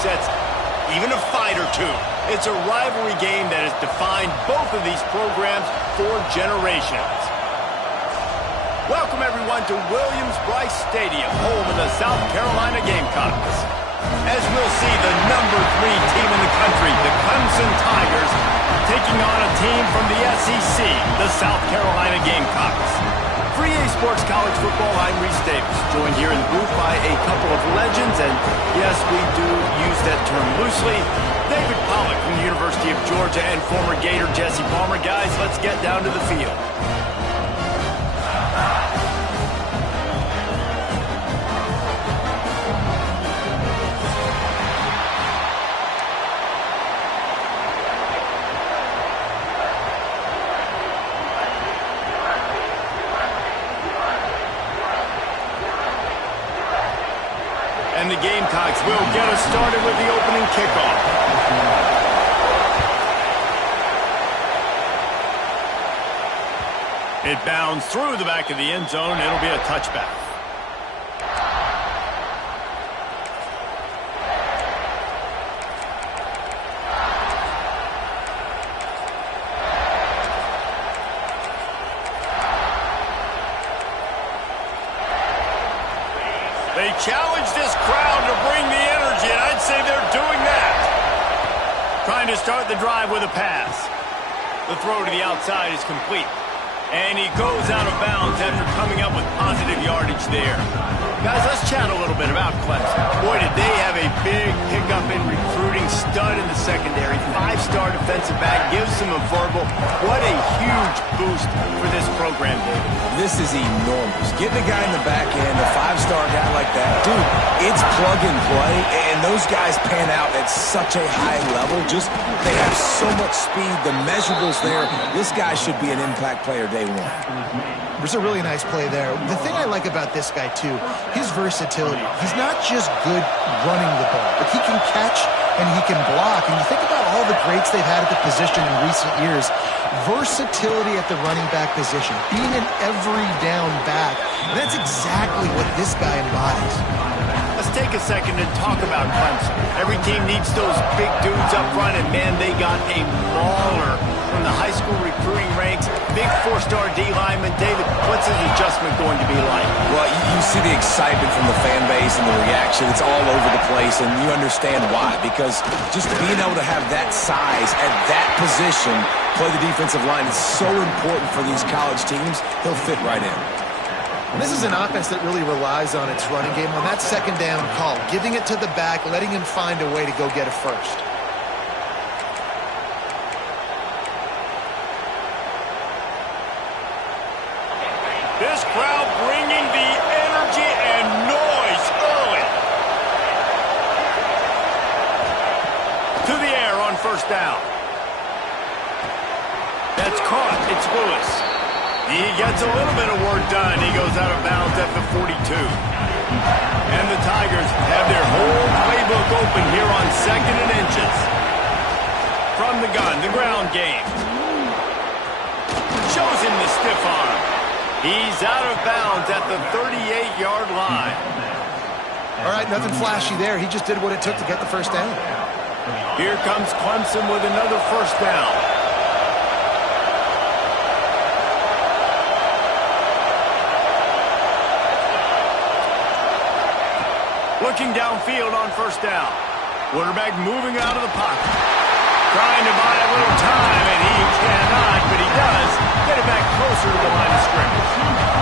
upsets, even a fight or two. It's a rivalry game that has defined both of these programs for generations. Welcome, everyone, to Williams-Brice Stadium, home of the South Carolina Gamecocks. As we'll see, the #3 team in the country, the Clemson Tigers, taking on a team from the SEC, the South Carolina Gamecocks. For EA Sports College Football, I'm Reese Davis, joined here in the booth by a couple of legends, and yes, we do use that term loosely. David Pollack from the University of Georgia and former Gator Jesse Palmer. Guys, let's get down to the field. And the Gamecocks will get us started with the opening kickoff. It bounds through the back of the end zone. It'll be a touchback. They challenge this crowd to bring the energy, and I'd say they're doing that. Trying to start the drive with a pass. The throw to the outside is complete. And he goes out of bounds after coming up with positive yardage there. Guys, let's chat a little bit about Clemson. Boy, did they have a big pickup in recruiting. Stud in the secondary. 5-star defensive back. Gives them a verbal. What a huge boost for this program, David. This is enormous. Getting a guy in the back end, a 5-star guy like that, dude, it's plug and play, and those guys pan out at such a high level. They have so much speed. The measurables there. This guy should be an impact player day one. There's a really nice play there. The thing I like about this guy, too, his versatility. He's not just good running the ball, but he can catch and he can block. And you think about all the greats they've had at the position in recent years. Versatility at the running back position. Being an every down back. And that's exactly what this guy embodies. Let's take a second and talk about Clemson. Every team needs those big dudes up front, and man, they got a mauler from the high school recruiting ranks. Big 4-star D lineman. David, what's his adjustment going to be like? Well, you see the excitement from the fan base and the reaction. It's all over the place, and you understand why. Because just being able to have that size at that position, play the defensive line, is so important for these college teams. He'll fit right in. This is an offense that really relies on its running game. On that second down call, giving it to the back, letting him find a way to go get a first. This crowd bringing the energy and noise early. To the air on first down. That's caught. It's Lewis. He gets a little bit of work done. He goes out of bounds at the 42. And the Tigers have their whole playbook open here on 2nd and inches. From the gun, the ground game. Shows him the stiff arm. He's out of bounds at the 38-yard line. All right, nothing flashy there. He just did what it took to get the first down. Here comes Clemson with another first down. Looking downfield on first down. Quarterback moving out of the pocket. Trying to buy a little time, and he cannot, but he does get it back closer to the line of scrimmage.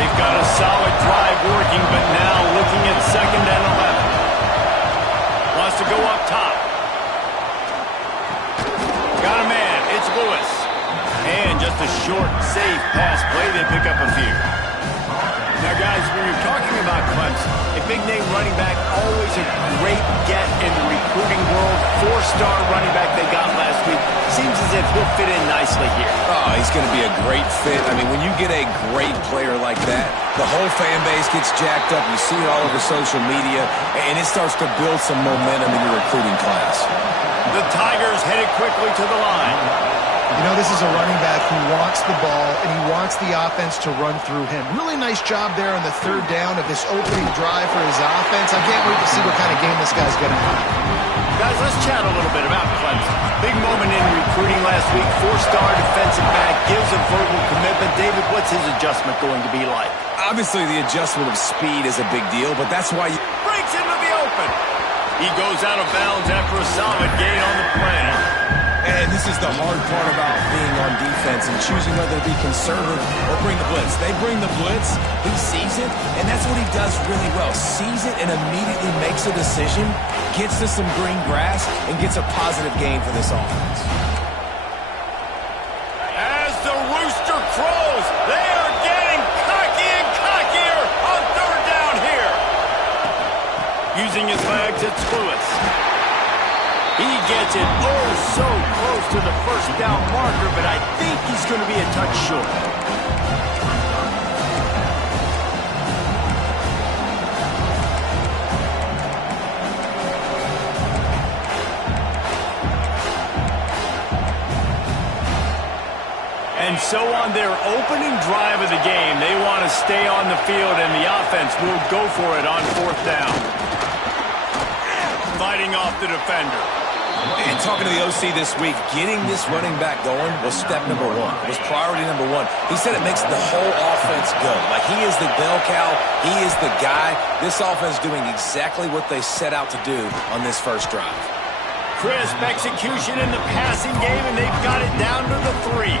They've got a solid drive working, but now looking at 2nd and 11. Wants to go up top. Got a man. It's Lewis. And just a short, safe pass play. They pick up a few. Now, guys, when you're talking about Clemson, a big-name running back, always a great get in the recruiting world. 4-star running back they got last week. Seems as if he'll fit in nicely here. Oh, he's going to be a great fit. I mean, when you get a great player like that, the whole fan base gets jacked up. You see it all over social media, and it starts to build some momentum in your recruiting class. The Tigers headed quickly to the line. You know, this is a running back who wants the ball, and he wants the offense to run through him. Really nice job there on the 3rd down of this opening drive for his offense. I can't wait to see what kind of game this guy's going to have. Guys, chat a little bit about Clemson. Big moment in recruiting last week. 4-star defensive back gives a verbal commitment. David, what's his adjustment going to be like? Obviously, the adjustment of speed is a big deal, but that's why you... Breaks into the open. He goes out of bounds after a solid gain on the play. And this is the hard part about being on defense and choosing whether to be conservative or bring the blitz. They bring the blitz, he sees it, and that's what he does really well. Sees it and immediately makes a decision, gets to some green grass, and gets a positive gain for this offense. As the rooster crows, they are getting cocky and cockier on third down here. Using his legs, it's Lewis. He gets it so close to the first down marker, but I think he's going to be a touch short. And so on their opening drive of the game, they want to stay on the field, and the offense will go for it on fourth down. Fighting off the defender. And talking to the OC this week, getting this running back going was step number one. Was priority number one. He said it makes the whole offense go. Like, he is the bell cow. He is the guy. This offense doing exactly what they set out to do on this first drive. Crisp execution in the passing game, and they've got it down to the 3.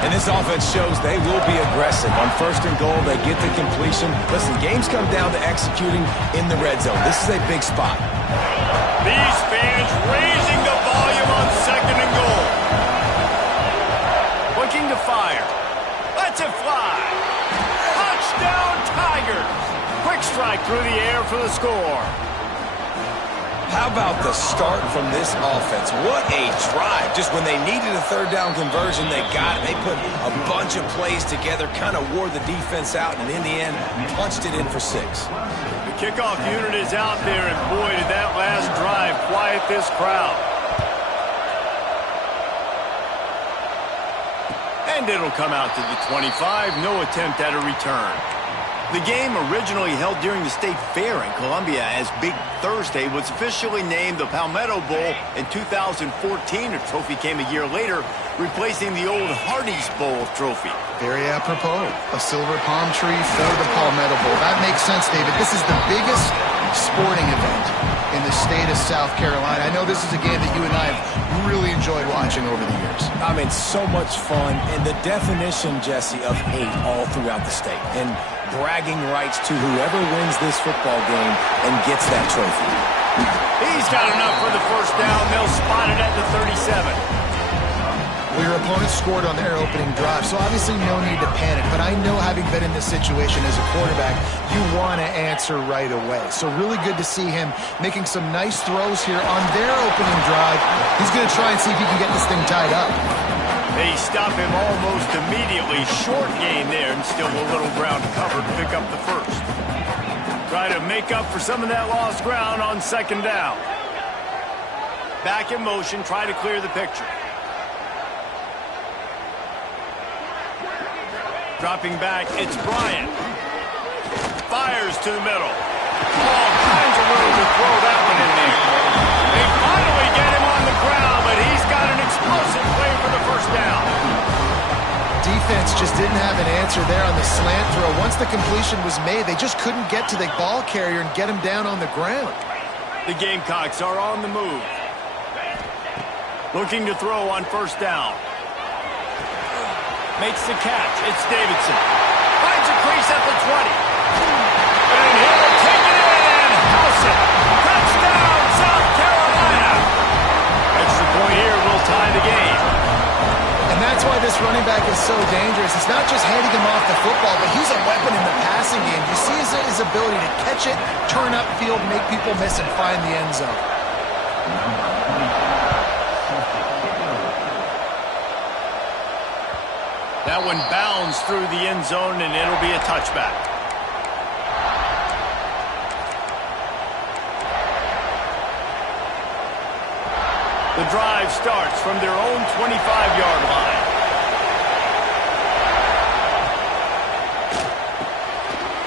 And this offense shows they will be aggressive. On first and goal, they get the completion. Listen, games come down to executing in the red zone. This is a big spot. These fans raising the volume on second and goal. Looking to fire. Lets it fly. Touchdown Tigers. Quick strike through the air for the score. How about the start from this offense? What a drive. Just when they needed a third down conversion, they got it. They put a bunch of plays together, kind of wore the defense out, and in the end, punched it in for 6. The kickoff unit is out there, and boy, did that last drive quiet this crowd. And it'll come out to the 25. No attempt at a return. The game, originally held during the State Fair in Columbia as Big Thursday, was officially named the Palmetto Bowl in 2014. A trophy came a year later, replacing the old Hardee's Bowl trophy. Very apropos. A silver palm tree for the Palmetto Bowl. That makes sense, David. This is the biggest sporting event in the state of South Carolina. I know this is a game that you and I have really enjoyed watching over the years. I mean, so much fun, and the definition, Jesse, of hate all throughout the state. And bragging rights to whoever wins this football game and gets that trophy. He's got enough for the first down. They'll spot it at the 37. Well, your opponent scored on their opening drive, so obviously no need to panic. But I know, having been in this situation as a quarterback, you want to answer right away. So really good to see him making some nice throws here on their opening drive. He's going to try and see if he can get this thing tied up. They stop him almost immediately. Short gain there, and still a little ground covered to pick up the first. Try to make up for some of that lost ground on second down. Back in motion, try to clear the picture. Dropping back, it's Bryant. Fires to the middle. All kinds of room to throw that one in there. They finally get him on the ground, but he's got an explosive play for the first down. Defense just didn't have an answer there on the slant throw. Once the completion was made, they just couldn't get to the ball carrier and get him down on the ground. The Gamecocks are on the move. Looking to throw on first down. Makes the catch. It's Davidson. Finds a crease at the 20. And he'll take it in and house it. Touchdown, South Carolina. Extra point here will tie the game. And that's why this running back is so dangerous. It's not just handing him off the football, but he's a weapon in the passing game. You see his ability to catch it, turn upfield, make people miss, and find the end zone. That one bounds through the end zone, and it'll be a touchback. The drive starts from their own 25-yard line.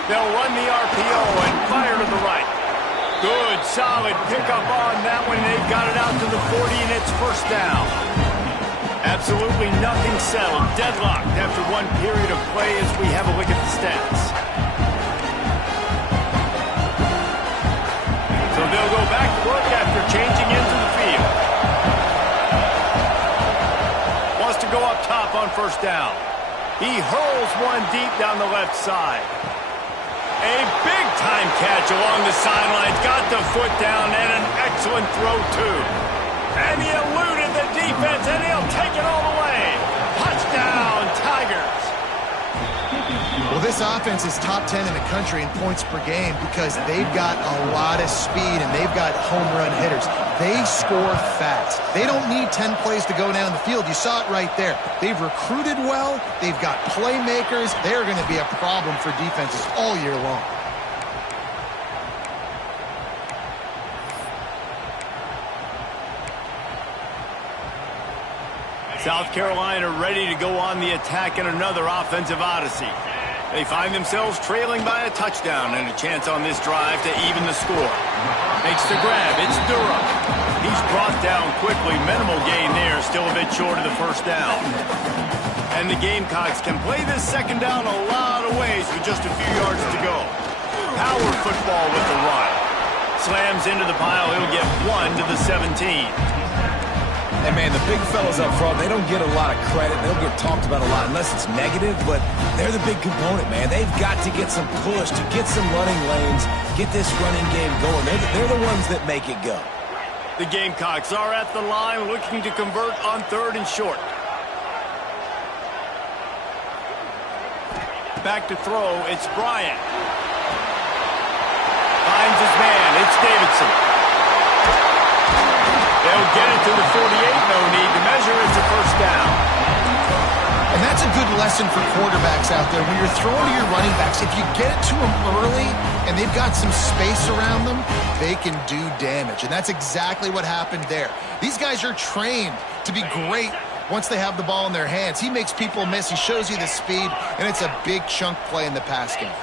They'll run the RPO and fire to the right. Good, solid pickup on that one. They to the 40, and it's first down. Absolutely nothing settled. Deadlocked after one period of play as we have a look at the stats. So they'll go back to work after changing into the field. Wants to go up top on first down. He hurls one deep down the left side. A big-time catch along the sidelines. Got the foot down and an excellent throw, too. And he eluded the defense, and he'll take it all the way. Touchdown, Tigers. Well, this offense is top 10 in the country in points per game because they've got a lot of speed and they've got home run hitters. They score fast. They don't need 10 plays to go down the field. You saw it right there. They've recruited well. They've got playmakers. They're going to be a problem for defenses all year long. South Carolina ready to go on the attack in another offensive odyssey. They find themselves trailing by a touchdown and a chance on this drive to even the score. Makes the grab. It's Durham. He's brought down quickly. Minimal gain there. Still a bit short of the first down. And the Gamecocks can play this second down a lot of ways with just a few yards to go. Power football with the run. Slams into the pile. He'll get 1 to the 17. And, man, the big fellas up front, they don't get a lot of credit. They don't get talked about a lot unless it's negative, but they're the big component, man. They've got to get some push, to get some running lanes, get this running game going. They're the ones that make it go. The Gamecocks are at the line looking to convert on 3rd and short. Back to throw, it's Bryant. Finds his man, it's Davidson. They'll get it to the 48, no need to measure. It's a first down. And that's a good lesson for quarterbacks out there. When you're throwing to your running backs, if you get it to them early and they've got some space around them, they can do damage. And that's exactly what happened there. These guys are trained to be great once they have the ball in their hands. He makes people miss. He shows you the speed, and it's a big chunk play in the pass game.